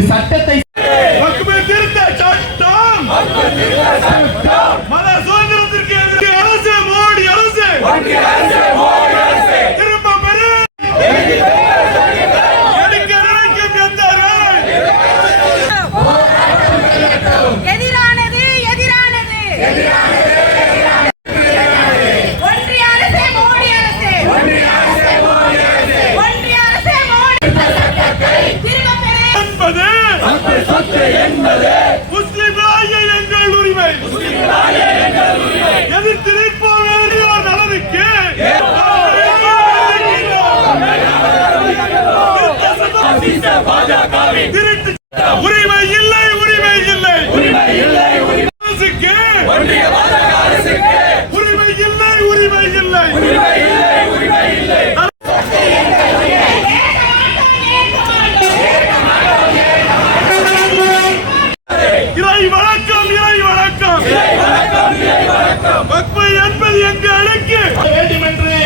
ஒரு சட்டத்தை மத சுதந்திரத்திற்கு அரசு. மோடி அரசு. திருட்டு உரிமை இல்லை உரிமை இல்லை. அரசுக்கு உரிமை இல்லை உரிமை இல்லை இறை வணக்கம் இறை வணக்கம் என்பது எங்களுக்கு வேண்டும் என்று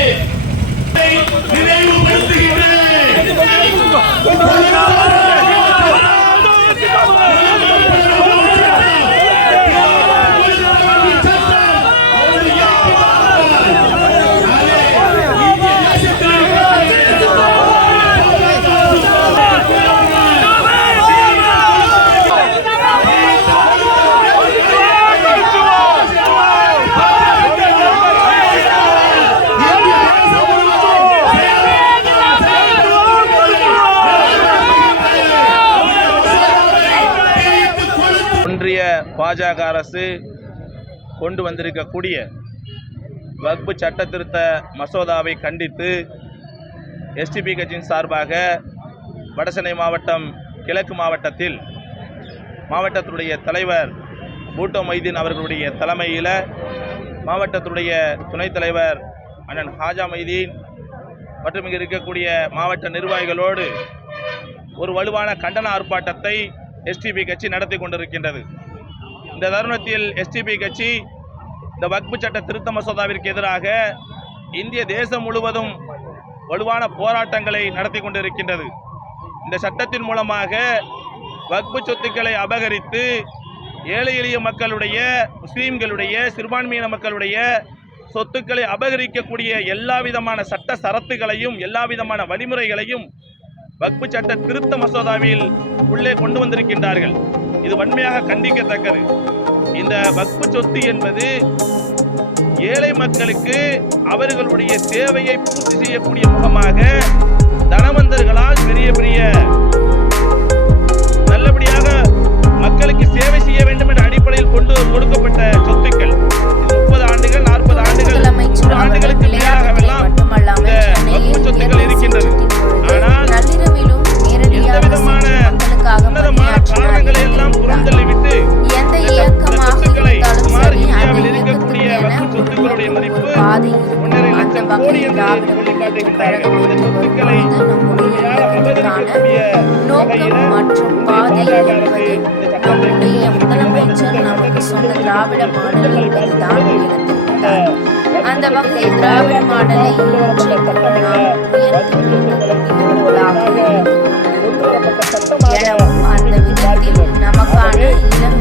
பாஜக அரசு கொண்டு வந்திருக்கக்கூடிய வகுப்பு சட்ட திருத்த மசோதாவை கண்டித்து எஸ்டிபி கட்சியின் சார்பாக வடசென்னை மாவட்டம் கிழக்கு மாவட்டத்தில் மாவட்டத்துடைய தலைவர் பூட்டோ மைதீன் அவர்களுடைய தலைமையில் மாவட்டத்துடைய துணைத் தலைவர் அண்ணன் ஹாஜா மைதீன் மற்றும் இங்கே இருக்கக்கூடிய மாவட்ட நிர்வாகிகளோடு ஒரு வலுவான கண்டன ஆர்ப்பாட்டத்தை எஸ்டிபி கட்சி நடத்தி கொண்டிருக்கின்றது. இந்த தருணத்தில் எஸ்டிபி கட்சி இந்த வக்பு சட்ட திருத்த மசோதாவிற்கு எதிராக இந்திய தேசம் முழுவதும் வலுவான போராட்டங்களை நடத்தி கொண்டிருக்கின்றது. இந்த சட்டத்தின் மூலமாக வக்பு சொத்துக்களை அபகரித்து ஏழை எளிய மக்களுடைய முஸ்லீம்களுடைய சிறுபான்மையின மக்களுடைய சொத்துக்களை அபகரிக்கக்கூடிய எல்லா விதமான சட்ட சரத்துகளையும் எல்லா விதமான வழிமுறைகளையும் வக்பு சட்ட திருத்த மசோதாவில் உள்ளே கொண்டு வந்திருக்கின்றார்கள். இது வன்மையாக கண்டிக்கத்தக்கது. இந்த வக்பு சொத்து என்பது ஏழை மக்களுக்கு அவர்களுடைய தேவையை பூர்த்தி செய்யக்கூடிய முகமாக தனவந்தர்களால் பெரிய பெரிய நல்லபடியாக மக்களுக்கு சேவை செய்ய வேண்டும் என்ற அடிப்படையில் கொண்டு கொடுக்கப்பட்ட சொத்து. பாதை அந்த வகையில் திராவிட நம்முடைய நோக்கம் வகையில மற்றும் பாதை என்பது நம்முடைய முதலமைச்சர் நமக்கு சொன்ன திராவிட மாடல் என்பதுதான் அந்த வகையில் திராவிட மாடலை இன்று நாம் உயர்த்தி பிடிக்கக்கூடியவர்களாக எனவும் அந்த விதத்தில் நமக்கான இளம்